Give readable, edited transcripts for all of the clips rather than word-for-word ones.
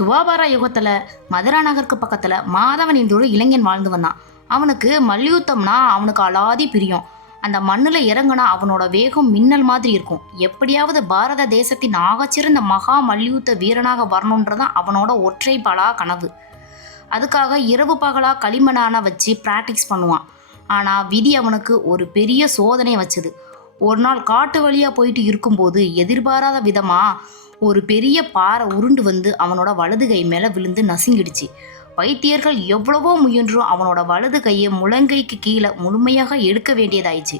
துவாபார யுகத்துல மதுரா நகருக்கு பக்கத்துல மாதவன் என்ற ஒரு இளைஞன் வாழ்ந்து வந்தான். அவனுக்கு மல்யுத்தம்னா அவனுக்கு அலாதி பிரியம். அந்த மண்ணுல இறங்குனா அவனோட வேகம் மின்னல் மாதிரி இருக்கும். எப்படியாவது பாரத தேசத்தின் ஆகச்சிறந்த மகா மல்யுத்த வீரனாக வரணுன்றதான் அவனோட ஒற்றை பலா கனவு. அதுக்காக இரவு பகலா களிமண்ணான வச்சு பிராக்டிஸ் பண்ணுவான். ஆனா விதி அவனுக்கு ஒரு பெரிய சோதனை வச்சது. ஒரு நாள் காட்டு வழியா போயிட்டு இருக்கும்போது எதிர்பாராத விதமா ஒரு பெரிய பாறை உருண்டு வந்து அவனோட வலது கை மேல விழுந்து நசுங்கிடுச்சு. வைத்தியர்கள் எவ்வளவோ முயன்றும் அவனோட வலது கையை முழங்கைக்கு கீழே முழுமையாக எடுக்க வேண்டியதாயிடுச்சு.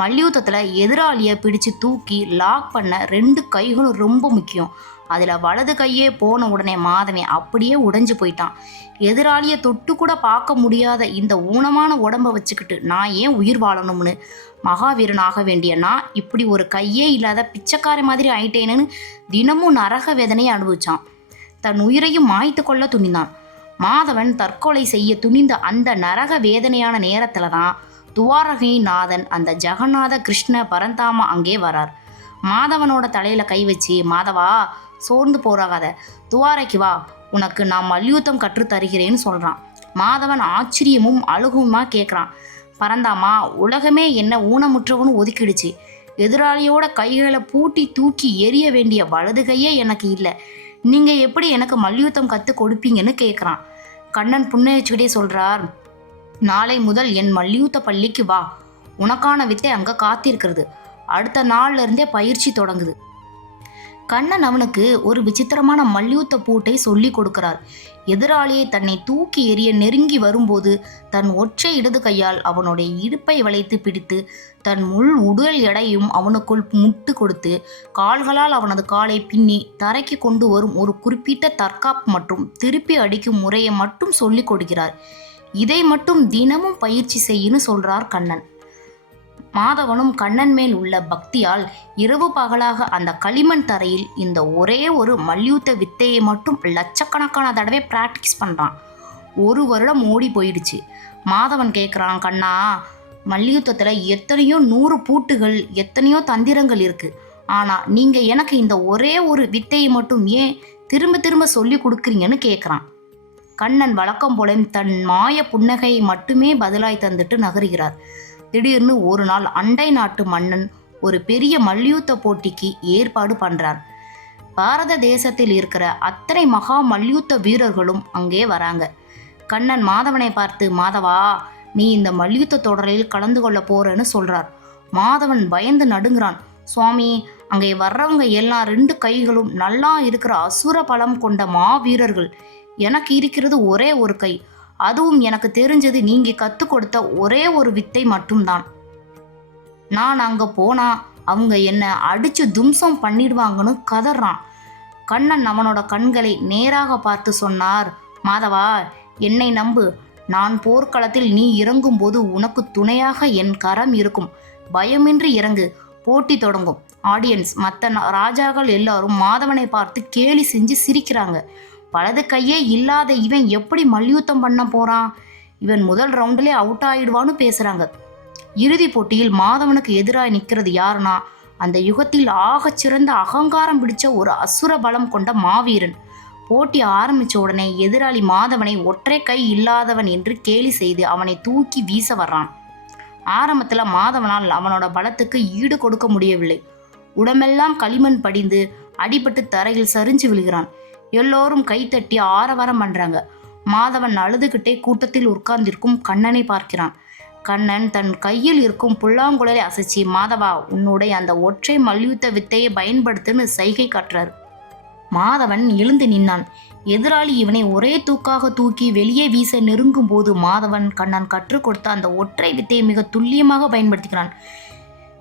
மல்யுத்தத்துல எதிராளியை பிடிச்சு தூக்கி லாக் பண்ண 2 கைகளும் ரொம்ப முக்கியம். அதுல வலது கையே போன உடனே மாதவன் அப்படியே உடைஞ்சு போயிட்டான். எதிராளியை தொட்டு கூட பார்க்க முடியாத இந்த ஊனமான உடம்ப வச்சுக்கிட்டு நான் ஏன் உயிர் வாழணும்னு மகாவீரன் ஆக வேண்டிய நான் இப்படி ஒரு கையே இல்லாத பிச்சைக்கார மாதிரி ஆயிட்டேன்னு தினமும் நரக வேதனையை அனுபவிச்சான். தன் உயிரையும் மாய்த்து கொள்ள துணிந்தான். மாதவன் தற்கொலை செய்ய துணிந்த அந்த நரக வேதனையான நேரத்துல தான் துவாரகை நாதன் அந்த ஜெகநாத கிருஷ்ண பரந்தாமா அங்கே வரார். மாதவனோட தலையில கை வச்சு, மாதவா சோர்ந்து போறாகாத, துவாரைக்கு வா, உனக்கு நான் மல்யுத்தம் கற்று தருகிறேன்னு சொல்றான். மாதவன் ஆச்சரியமும் அழுகுமா கேட்குறான். பரந்தாமா, உலகமே என்ன ஊனமுற்றவனு ஒதுக்கிடுச்சு. எதிராளியோட கைகளை பூட்டி தூக்கி எரிய வேண்டிய வலது கையே எனக்கு இல்லை. நீங்க எப்படி எனக்கு மல்யுத்தம் கத்து கொடுப்பீங்கன்னு கேட்குறான். கண்ணன் புன்னகைச்சுக்கிட்டே சொல்றார், நாளை முதல் என் மல்யுத்த பள்ளிக்கு வா, உனக்கான வித்தை அங்க காத்திருக்கிறது. அடுத்த நாள்ல இருந்தே பயிற்சி தொடங்குது. கண்ணன் அவனுக்கு ஒரு விசித்திரமான மல்யுத்த பூட்டை சொல்லி கொடுக்கிறார். எதிராளியை தன்னை தூக்கி எறிய நெருங்கி வரும்போது தன் ஒற்றை இடது கையால் அவனுடைய இடுப்பை வளைத்து பிடித்து தன் முள் உடல் எடையும் அவனுக்குள் முட்டு கொடுத்து கால்களால் அவனது காலை பின்னி தரைக்கு கொண்டு வரும் ஒரு குறிப்பிட்ட தற்காப்பு மற்றும் திருப்பி அடிக்கும் முறையை மட்டும் சொல்லி கொடுக்கிறார். இதை மட்டும் தினமும் பயிற்சி செய்யன்னு சொல்றார் கண்ணன். மாதவனும் கண்ணன் மேல் உள்ள பக்தியால் இரவு பகலாக அந்த களிமண் தரையில் இந்த ஒரே ஒரு மல்யுத்த வித்தையை மட்டும் லட்சக்கணக்கான தடவை பிராக்டிஸ் பண்றான். 1 வருடம் ஓடி போயிடுச்சு. மாதவன் கேட்குறான், கண்ணா, மல்யுத்தத்துல எத்தனையோ 100 பூட்டுகள், எத்தனையோ தந்திரங்கள் இருக்கு. ஆனா நீங்க எனக்கு இந்த ஒரே ஒரு வித்தையை மட்டும் ஏன் திரும்ப திரும்ப சொல்லி கொடுக்குறீங்கன்னு கேட்குறான். கண்ணன் வழக்கம் போல தன் மாய புன்னகையை மட்டுமே பதிலாய் தந்துட்டு நகருகிறார். திடீர்னு ஒரு நாள் அண்டை நாட்டு மன்னன் ஒரு பெரிய மல்யுத்த போட்டிக்கு ஏற்பாடு பண்றார். பாரத தேசத்தில் இருக்கிற அத்தனை மகா மல்யுத்த வீரர்களும் அங்கே வராங்க. கண்ணன் மாதவனை பார்த்து, மாதவா, நீ இந்த மல்யுத்த தொடரில் கலந்து கொள்ள போறேன்னு சொல்றார். மாதவன் பயந்து நடுங்குறான். சுவாமி, அங்கே வர்றவங்க எல்லாம் 2 கைகளும் நல்லா இருக்கிற அசுர பலம் கொண்ட மாவீரர்கள். எனக்கு இருக்கிறது ஒரே ஒரு கை. அதுவும் எனக்கு தெரிஞ்சது நீங்க கற்றுக் கொடுத்த ஒரே ஒரு வித்தை மட்டும்தான். நான் அங்க போனா அவங்க என்ன அடிச்சு தும்சம் பண்ணிடுவாங்கன்னு கதறான். கண்ணன் அவனோட கண்களை நேராக பார்த்து சொன்னார், மாதவா, என்னை நம்பு. நான் போர்க்களத்தில் நீ இறங்கும் போது உனக்கு துணையாக என் கரம் இருக்கும். பயமின்றி இறங்கு. போட்டி தொடங்கும். ஆடியன்ஸ், மற்ற ராஜாக்கள் எல்லாரும் மாதவனை பார்த்து கேலி செஞ்சு சிரிக்கிறாங்க. வலது கையே இல்லாத இவன் எப்படி மல்யுத்தம் பண்ண போறான்? இவன் முதல் ரவுண்டிலே அவுட் ஆயிடுவான்னு பேசுறாங்க. இறுதி போட்டியில் மாதவனுக்கு எதிராக நிற்கிறது யாருன்னா, அந்த யுகத்தில் ஆகச்சிறந்த அகங்காரம் பிடிச்ச ஒரு அசுர பலம் கொண்ட மாவீரன். போட்டி ஆரம்பிச்ச உடனே எதிராளி மாதவனை ஒற்றை கை இல்லாதவன் என்று கேலி செய்து அவனை தூக்கி வீச வர்றான். ஆரம்பத்துல மாதவனால் அவனோட பலத்துக்கு ஈடு கொடுக்க முடியவில்லை. உடம்பெல்லாம் களிமண் படிந்து அடிபட்டு தரையில் சரிஞ்சு விழுகிறான். எல்லோரும் கைத்தட்டி ஆரவாரம் பண்றாங்க. மாதவன் அழுதுகிட்டே கூட்டத்தில் உட்கார்ந்திருக்கும் கண்ணனை பார்க்கிறான். கண்ணன் தன் கையில் இருக்கும் புல்லாங்குழலை அசைச்சி, மாதவா, உன்னுடைய அந்த ஒற்றை மல்யுத்த வித்தையை பயன்படுத்துன்னு சைகை காட்டுறாரு. மாதவன் எழுந்து நின்னான். எதிராளி இவனை ஒரே தூக்காக தூக்கி வெளியே வீச நெருங்கும் போது மாதவன் கண்ணன் கற்றுக் கொடுத்த அந்த ஒற்றை வித்தையை மிக துல்லியமாக பயன்படுத்துகிறான்.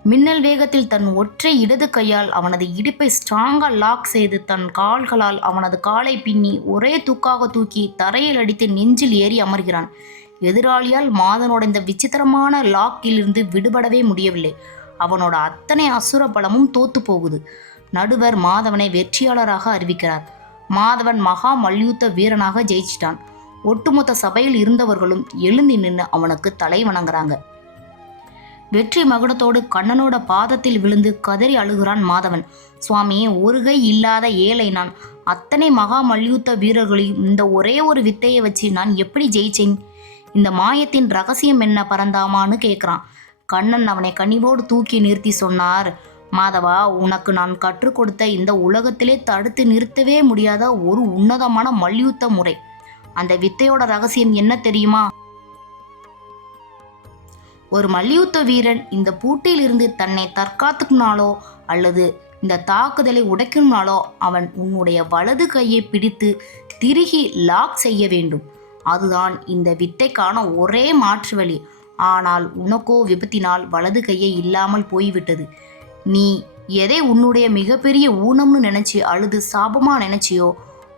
மின்னல் வேகத்தில் தன் ஒற்றை இடது கையால் அவனது இடுப்பை ஸ்ட்ராங்கா லாக் செய்து தன் கால்களால் அவனது காலை பின்னி ஒரே தூக்காக தூக்கி தரையில் அடித்து நெஞ்சில் ஏறி அமர்கிறான். எதிராளியால் மாதவனோட இந்த விசித்திரமான லாக்கிலிருந்து விடுபடவே முடியவில்லை. அவனோட அத்தனை அசுர பலமும் தோத்து போகுது. நடுவர் மாதவனை வெற்றியாளராக அறிவிக்கிறார். மாதவன் மகா மல்யுத்த வீரனாக ஜெயிச்சிட்டான். ஒட்டுமொத்த சபையில் இருந்தவர்களும் எழுந்து நின்று அவனுக்கு தலை வணங்குறாங்க. வெற்றி மகுடத்தோடு கண்ணனோட பாதத்தில் விழுந்து கதறி அழுகிறான் மாதவன். சுவாமி, ஒரு கை இல்லாத ஏழை நான். அத்தனை மகா மல்யுத்த வீரர்களையும் இந்த ஒரே ஒரு வித்தையை வச்சு நான் எப்படி ஜெயிச்சேன்? இந்த மாயத்தின் ரகசியம் என்ன பரந்தாமான்னு கேட்குறான். கண்ணன் அவனை கனிவோடு தூக்கி நிறுத்தி சொன்னார், மாதவா, உனக்கு நான் கற்றுக் கொடுத்த இந்த உலகத்திலே தடுத்து நிறுத்தவே முடியாத ஒரு உன்னதமான மல்யுத்த முறை. அந்த வித்தையோட ரகசியம் என்ன தெரியுமா? ஒரு மல்யுத்த வீரன் இந்த பூட்டில் இருந்து தன்னை தற்காத்துக்குனாலோ அல்லது இந்த தாக்குதலை உடைக்கணும்னாலோ அவன் உன்னுடைய வலது கையை பிடித்து திருகி லாக் செய்ய வேண்டும். அதுதான் இந்த வித்தைக்கான ஒரே மாற்று வழி. ஆனால் உனக்கோ விபத்தினால் வலது கையை இல்லாமல் போய்விட்டது. நீ எதை உன்னுடைய மிகப்பெரிய ஊனம்னு நினைச்சு அழுது சாபமா நினைச்சியோ,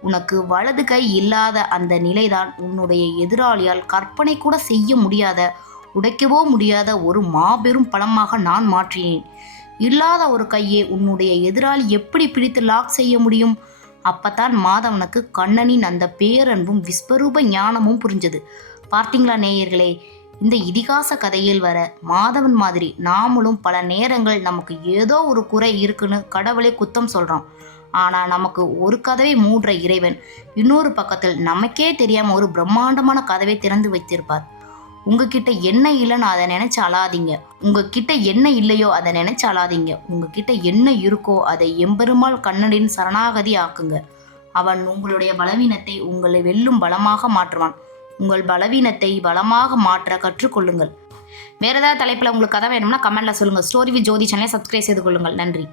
உனக்கு வலது கை இல்லாத அந்த நிலைதான் உன்னுடைய எதிராளியால் கற்பனை கூட செய்ய முடியாத, உடைக்கவோ முடியாத ஒரு மாபெரும் பலமாக நான் மாற்றினேன். இல்லாத ஒரு கையை உன்னுடைய எதிராளி எப்படி பிடித்து லாக் செய்ய முடியும்? அப்பத்தான் மாதவனுக்கு கண்ணனின் அந்த பேரன்பும் விஸ்வரூப ஞானமும் புரிஞ்சது. பார்த்தீங்களா நேயர்களே, இந்த இதிகாச கதையில் வர மாதவன் மாதிரி நாமளும் பல நேரங்கள் நமக்கு ஏதோ ஒரு குறை இருக்குன்னு கடவுளை குத்தம் சொல்கிறோம். ஆனால் நமக்கு ஒரு கதவை மூடுற இறைவன் இன்னொரு பக்கத்தில் நமக்கே தெரியாமல் ஒரு பிரம்மாண்டமான கதவை திறந்து வைத்திருப்பார். உங்ககிட்ட என்ன இல்லைன்னு அதை நினைச்சு அழாதீங்க. உங்ககிட்ட என்ன இல்லையோ அதை நினைச்சு அழாதீங்க. உங்ககிட்ட என்ன இருக்கோ அதை எம்பெருமாள் கண்ணனின் சரணாகதி ஆக்குங்க. அவன் உங்களுடைய பலவீனத்தை உங்களை வெல்லும் பலமாக மாற்றுவான். உங்கள் பலவீனத்தை பலமாக மாற்ற கற்றுக்கொள்ளுங்கள். வேற ஏதாவது தலைப்பில் உங்களுக்கு கதை வேணும்னா கமெண்ட்ல சொல்லுங்கள். ஸ்டோரி வித் ஜோதி சேனலை சப்ஸ்கிரைப் செய்து கொள்ளுங்கள். நன்றி.